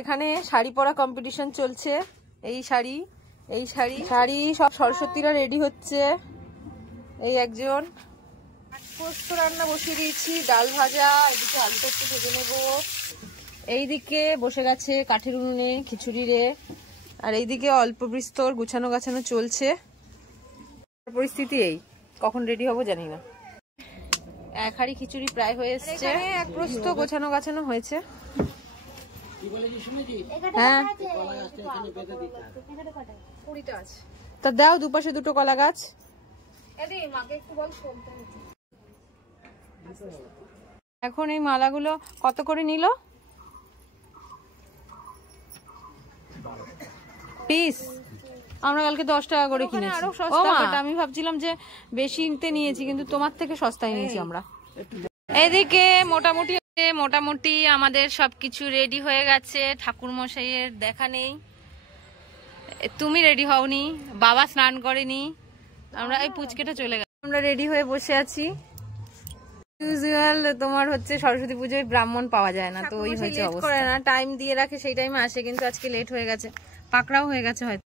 এখানে শাড়ি পরা কম্পিটিশন চলছে। এই শাড়ি সব সরস্বতীরা রেডি হচ্ছে। এই একজন পোস্ত রান্না বসিয়ে দিয়েছি, ডাল ভাজা, এদিকে আলুটা একটু ভেজে নেবো। এইদিকে বসে গেছে কাঠের উনুনে খিচুড়ি রে, আর এইদিকে অল্প বিস্তর গুছানো গাছানো চলছে। পরিস্থিতি এই, কখন রেডি হবো জানি না। এক হাঁড়ি খিচুড়ি প্রায় হয়ে এসছে, এক প্রস্ত গোছানো গাছানো হয়েছে। হ্যাঁ তা দাও, দুপাশে দুটো কলা গাছ। এখন এই মালাগুলো কত করে নিল পিস? আমরা কালকে 10 টাকা করে কিনেছি। আরো সস্তা, বাট আমি ভাবছিলাম যে বেশিতে নিয়েছি, কিন্তু তোমার থেকে সস্তায় নিয়েছি আমরা। এদিকে মোটামুটি আমাদের সবকিছু রেডি হয়ে গেছে। ঠাকুর মশাইয়ের দেখা নেই, তুমি রেডি হওনি, বাবা স্নান করেনি, আমরা এই পুচকেটা চলে গেল। আমরা রেডি হয়ে বসে আছি। ইউজুয়াল তোমার হচ্ছে সরস্বতী পুজোয় ব্রাহ্মণ পাওয়া যায় না, তো ওই হয়েছে অবস্থা। করে না, টাইম দিয়ে রাখে সেই টাইমে আসে, কিন্তু আজকে লেট হয়ে গেছে, পাকড়াও হয়ে গেছে হয়তো।